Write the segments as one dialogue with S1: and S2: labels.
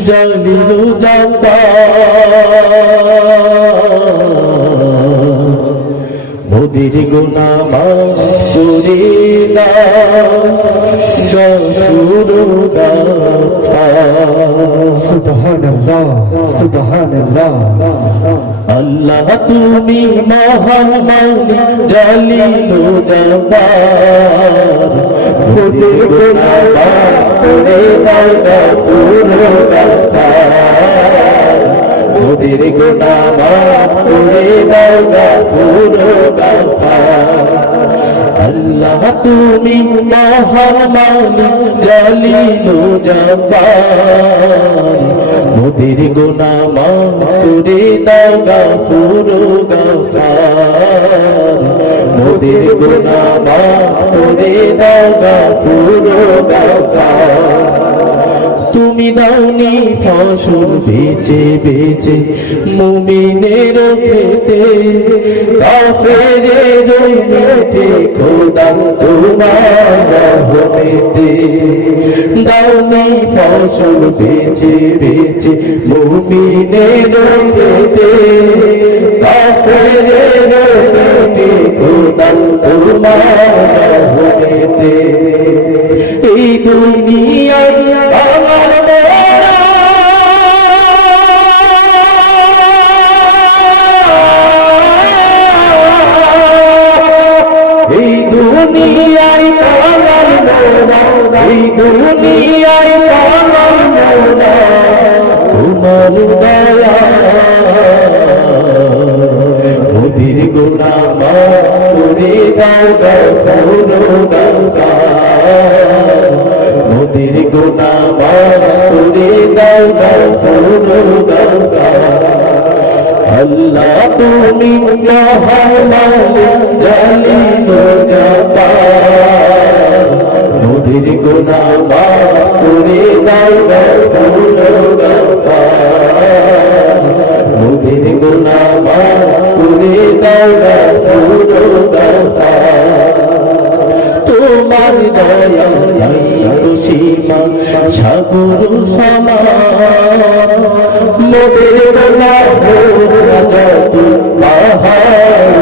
S1: জালিলু মোদির গুনা মাসুরি আল্লাহ তুমি মহান মালিক জালিলু জব্বার মোদির গুনা করে দাও না পুরো গাফার মোদির গুনা করে দাও না পুরো মহান মালিক জালিলু জব্বার মোদির গুনা মাফ করে দাও গাফুর গাফার। মোদির গুনা মাফ করে দাও গাফুর গাফার। তুমি দাওনি ফসল বেচে বেচে, মুমিনের খেতে। কাফেরের মেটে খোদা তোমার রহমেতে। দাওনি ফসল বেচে বেচে, মুমিনের খেতে। কাফেরের মেটে খোদা তোমার দুনিয়ায় তোমার দয়া মোদির গুণা মারে দাও গফুর গফার মোদির গুণা মারে দাও গফুর আল্লাহ তুমি মহামাল দয়া নাই তো সীমা সাগর সমান মোদের গোলা যত পাহাড়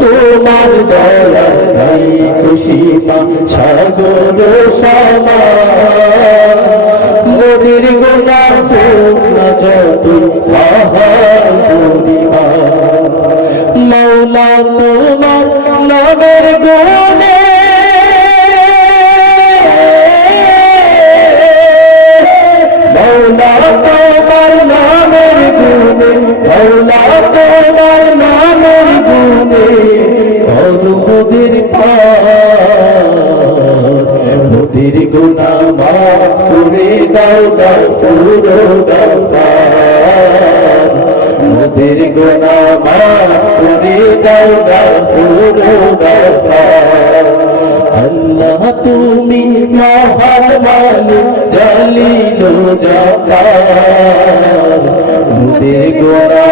S1: তোমার দয়া নাই তো সীমা সাগর পাহাড় মৌলা তোমার মৌলা তোমার নামের গুণে কদমদের মোদের গুণা মাফ করে দাও দাও, পুরো গফার মোদের গোনা মাফ করে দাও গাফুর গাফার আল্লাহ তুমি মহান মালিক জালিল জাপার মোদের গোনা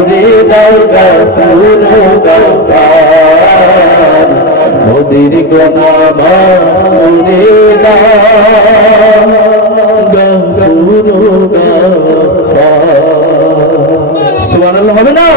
S1: করে দাও গাফুর গাফার মোদের গোনা সুবহানাল্লাহ হবে না?